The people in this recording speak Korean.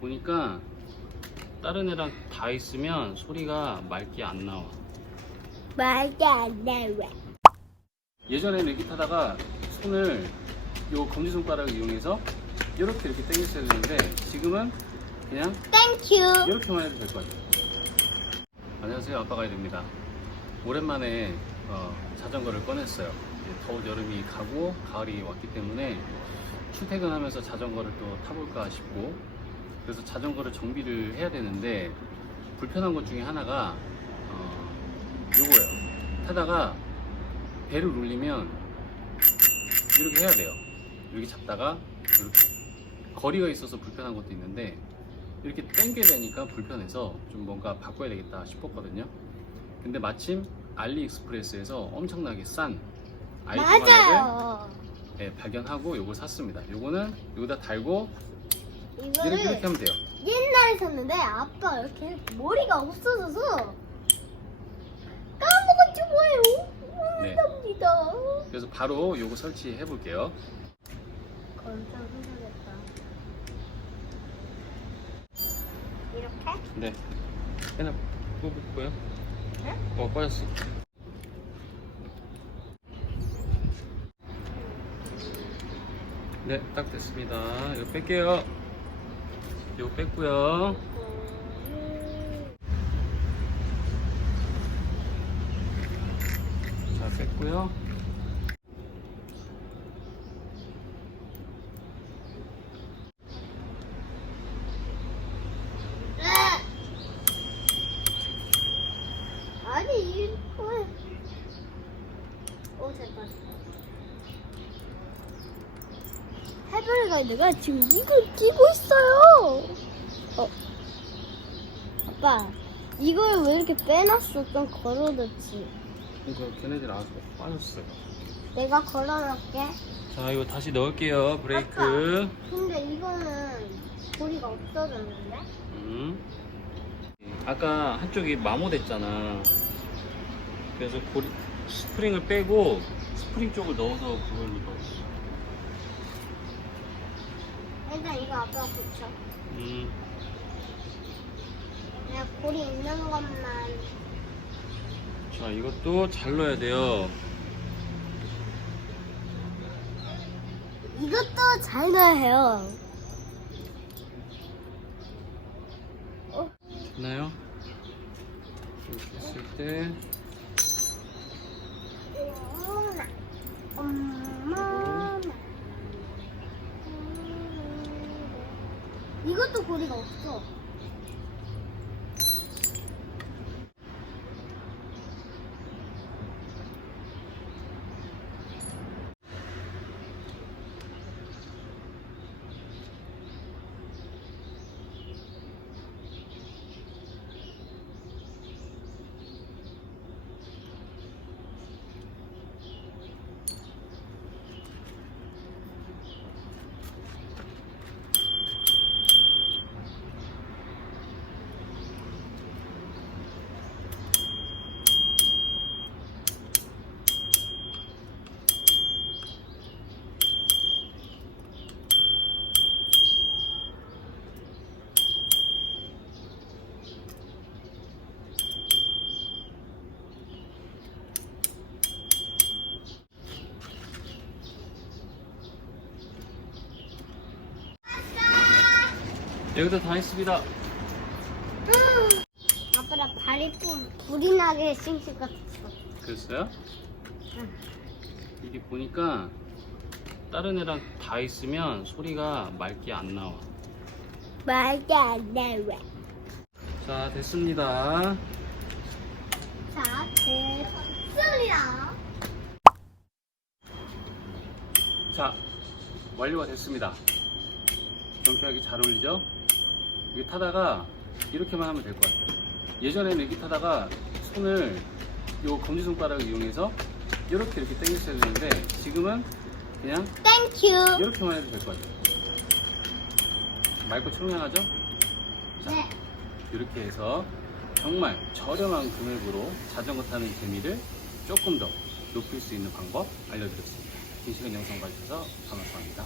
보니까 다른 애랑 다 있으면 소리가 맑게 안 나와. 말도 안 나와. 예전에는 이렇게 타다가 손을 요 검지 손가락을 이용해서 이렇게 이렇게 당겼어야 되는데 지금은 그냥 땡큐. 이렇게만 해도 될 것 같아요. 안녕하세요. 아빠가 됩니다. 오랜만에 어, 자전거를 꺼냈어요. 더운 여름이 가고 가을이 왔기 때문에 출퇴근하면서 자전거를 또 타볼까 싶고 그래서 자전거를 정비를 해야 되는데 불편한 것 중에 하나가 어, 요거예요. 타다가 배를 눌리면 이렇게 해야 돼요. 이렇게 잡다가 이렇게 거리가 있어서 불편한 것도 있는데 이렇게 당겨야 되니까 불편해서 좀 뭔가 바꿔야 되겠다 싶었거든요. 근데 마침 알리익스프레스에서 엄청나게 싼 아이폰 하나를. 네, 발견하고 요걸 샀습니다. 요거는 여기다 달고 이렇게, 이렇게 하면 돼요. 옛날에 샀는데 아빠 이렇게 머리가 없어져서 까먹었지 뭐예요. 네. 감사합니다. 그래서 바로 요거 설치해 볼게요. 엄청 흔들렸다. 이렇게? 네. 하나 뽑을까요? 네? 어, 빠졌어. 네, 딱 됐습니다. 이거 뺄게요. 이거 뺐고요. 자, 뺐고요. 아니 이거 오 잠깐 내가 지금 이걸 끼고 있어요 어 아빠 이걸 왜 이렇게 빼놨어 좀 걸어뒀지 이거 걔네들 알아서 빠졌어요. 내가 걸어놓을게 자, 이거 다시 넣을게요. 브레이크. 아빠. 근데 이거는 고리가 없어졌는데 음. 아까 한쪽이 마모됐잖아. 그래서 고리, 스프링을 빼고 스프링 쪽을 넣어서 그걸로 넣었어. 일단 이거 아빠가 붙여 음. 그냥 고리 있는 것만 자, 이것도 잘 넣어야 돼요. 이것도 잘 넣어야 해요 어? 됐나요? 이렇게 했을 때 엄마. 이것도 고리가 없어. 여기도 다 했습니다. 아빠랑 발이 좀 불이 나게 싱싱 같았어. 그랬어요? 응. 이게 보니까 다른 애랑 다 있으면 소리가 맑게 안 나와. 말도 안 나와. 자, 됐습니다. 자, 됐습니다. 자, 완료가 됐습니다. 경쾌하게 잘 어울리죠? 이게 타다가 이렇게만 하면 될 것 같아요. 예전에는 이렇게 타다가 손을 요 검지 손가락을 이용해서 이렇게 이렇게 당겼어야 되는데 지금은 그냥 땡큐. 이렇게만 해도 될 것 같아요. 맑고 청량하죠? 자, 네. 이렇게 해서 정말 저렴한 금액으로 자전거 타는 재미를 조금 더 높일 수 있는 방법 알려드렸습니다. 긴 시간 영상 봐주셔서 감사합니다.